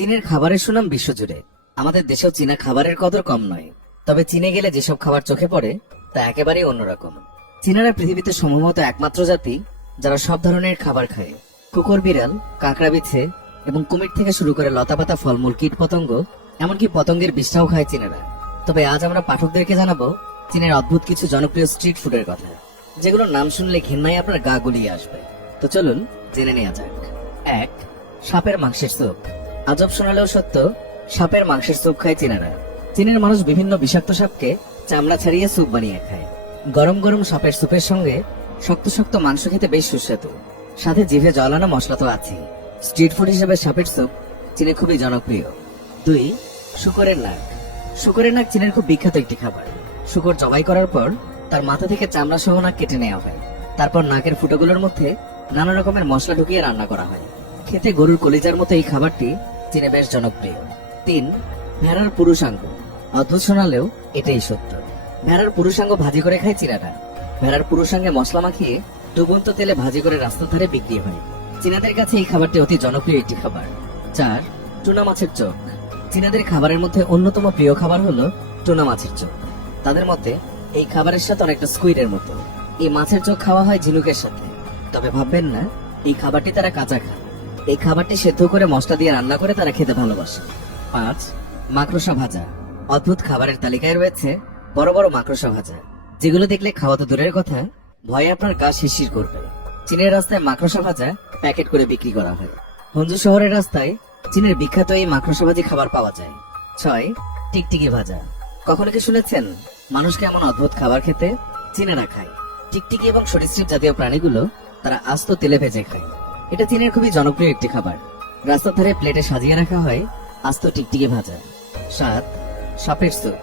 চীনের খাবারের সুনাম বিশ্বজুড়ে। আমাদের দেশেও চীনা খাবারের কদর কম নয়। তবে চীনে গেলে যেসব খাবার চোখে পড়ে তা একেবারেই অন্যরকম। চীনারা পৃথিবীতে সম্ভবত একমাত্র জাতি যারা সব ধরনের খাবার খায়। কুকুর, বিড়াল, কাঁকড়া, বিছে এবং কুমির থেকে শুরু করে লতাপাতা, ফলমূল, কীট পতঙ্গ, এমনকি পতঙ্গের বিষটাও খায় চীনারা। তবে আজ আমরা পাঠকদেরকে জানাবো চীনের অদ্ভুত কিছু জনপ্রিয় স্ট্রিট ফুডের কথা, যেগুলোর নাম শুনলে ঘৃণায় আপনার গা গুলিয়ে আসবে। তো চলুন জেনে নেওয়া যাক। 1. সাপের মাংসের স্যুপ। আজব শোনালেও সত্য, সাপের মাংসের স্যুপ খায় চীনারা। চীনের মানুষ বিভিন্ন বিষাক্ত সাপকে চামড়া ছাড়িয়ে স্যুপ বানিয়ে খায়। গরম গরম সাপের স্যুপের সঙ্গে শক্ত শক্ত মাংস খেতে বেশ সুস্বাদু, সাথে জিভে জল আনা মশলা তো আছেই। স্ট্রিট ফুড হিসেবে সাপের স্যুপ চীনে খুবই জনপ্রিয়। 2. শূকরের নাক। শূকরের নাক চীনের খুব বিখ্যাত একটি খাবার। শূকর জবাই করার পর তার মাথা থেকে চামড়া সহ নাক কেটে নেওয়া হয়। তারপর নাকের ফুটোগুলোর মধ্যে নানা রকমের মশলা ঢুকিয়ে রান্না করা হয়। খেতে গরুর কলিজার মতো এই খাবারটি চীনে বেশ জনপ্রিয়। 3. ভেড়ার পুরুষাঙ্গ। অদ্ভুত শোনালেও এটাই সত্য। ভেড়ার পুরুষাঙ্গ ভাজি করে খায় চীনারা। ভেড়ার পুরুষাঙ্গে মশলা মাখিয়ে ডুবন্ত তেলে ভাজি করে রাস্তার ধারে বিক্রি হয়। চীনাদের কাছে এই খাবারটি অতি জনপ্রিয় একটি খাবার। 4. টুনা মাছের চোখ। চীনাদের খাবারের মধ্যে অন্যতম প্রিয় খাবার হলো টুনা মাছের চোখ। তাদের মতে এই খাবারের সাথে অনেকটা স্কুইডের মতো। এই মাছের চোখ খাওয়া হয় ঝিনুকের সাথে। তবে ভাববেন না এই খাবারটি তারা কাঁচা খায়। এই খাবারটি সেদ্ধ করে মশলা দিয়ে রান্না করে তারা খেতে ভালোবাসে। 5. মাকড়সা ভাজা। অদ্ভুত খাবারের তালিকায় রয়েছে বড় বড় মাকড়সা ভাজা, যেগুলো দেখলে খাওয়া তো দূরের কথা, ভয়ে আপনার গা শিরশির করবে। চীনের রাস্তায় মাকড়সা ভাজা প্যাকেট করে বিক্রি করা হয়। হঞ্জু শহরের রাস্তায় চীনের বিখ্যাত এই মাকড়সা ভাজি খাবার পাওয়া যায়। 6. টিকটিকি ভাজা। কখনো কি শুনেছেন মানুষকে এমন অদ্ভুত খাবার খেতে? চীনেরা খায়। টিকটিকি এবং সরীসৃপ জাতীয় প্রাণীগুলো তারা আস্ত তেলে ভেজে খায়। এটা চীনের খুবই জনপ্রিয় একটি খাবার। রাস্তার ধারে প্লেটে সাজিয়ে রাখা হয় আস্ত টিকটিকি ভাজা। 7. সাপের স্যুপ।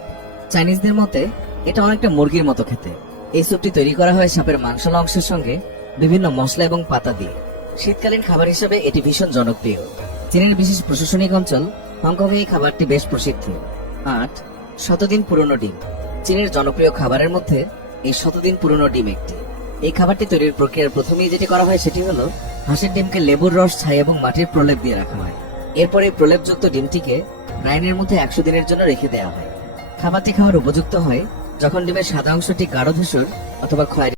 চাইনিজদের মতে এটা অনেকটা মুরগির মতো খেতে। এই স্যুপটি তৈরি করা হয় সাপের মাংসল অংশের সঙ্গে বিভিন্ন মশলা এবং পাতা দিয়ে। শীতকালীন খাবার হিসেবে এটি ভীষণ জনপ্রিয়। চীনের বিশেষ প্রশাসনিক অঞ্চল হংকং এই খাবারটি বেশ প্রসিদ্ধ। 8. শতদিন পুরনো ডিম। চীনের জনপ্রিয় খাবারের মধ্যে এই শতদিন পুরনো ডিম একটি। এই খাবারটি তৈরির প্রক্রিয়ার প্রথমেই যেটি করা হয় সেটি হলো হাঁসের ডিমকে লেবুর রস, ছাই এবং মাটির প্রলেপ দিয়ে রাখা হয়। এরপর এই প্রলেপযুক্ত ডিমটিকে ব্রাইনের মধ্যে 100 দিনের জন্য রেখে দেওয়া হয়। খাবারটি খাওয়ার উপযুক্ত হয় যখন ডিমের সাদা অংশটি গাঢ় ধূসর অথবা খয়েরি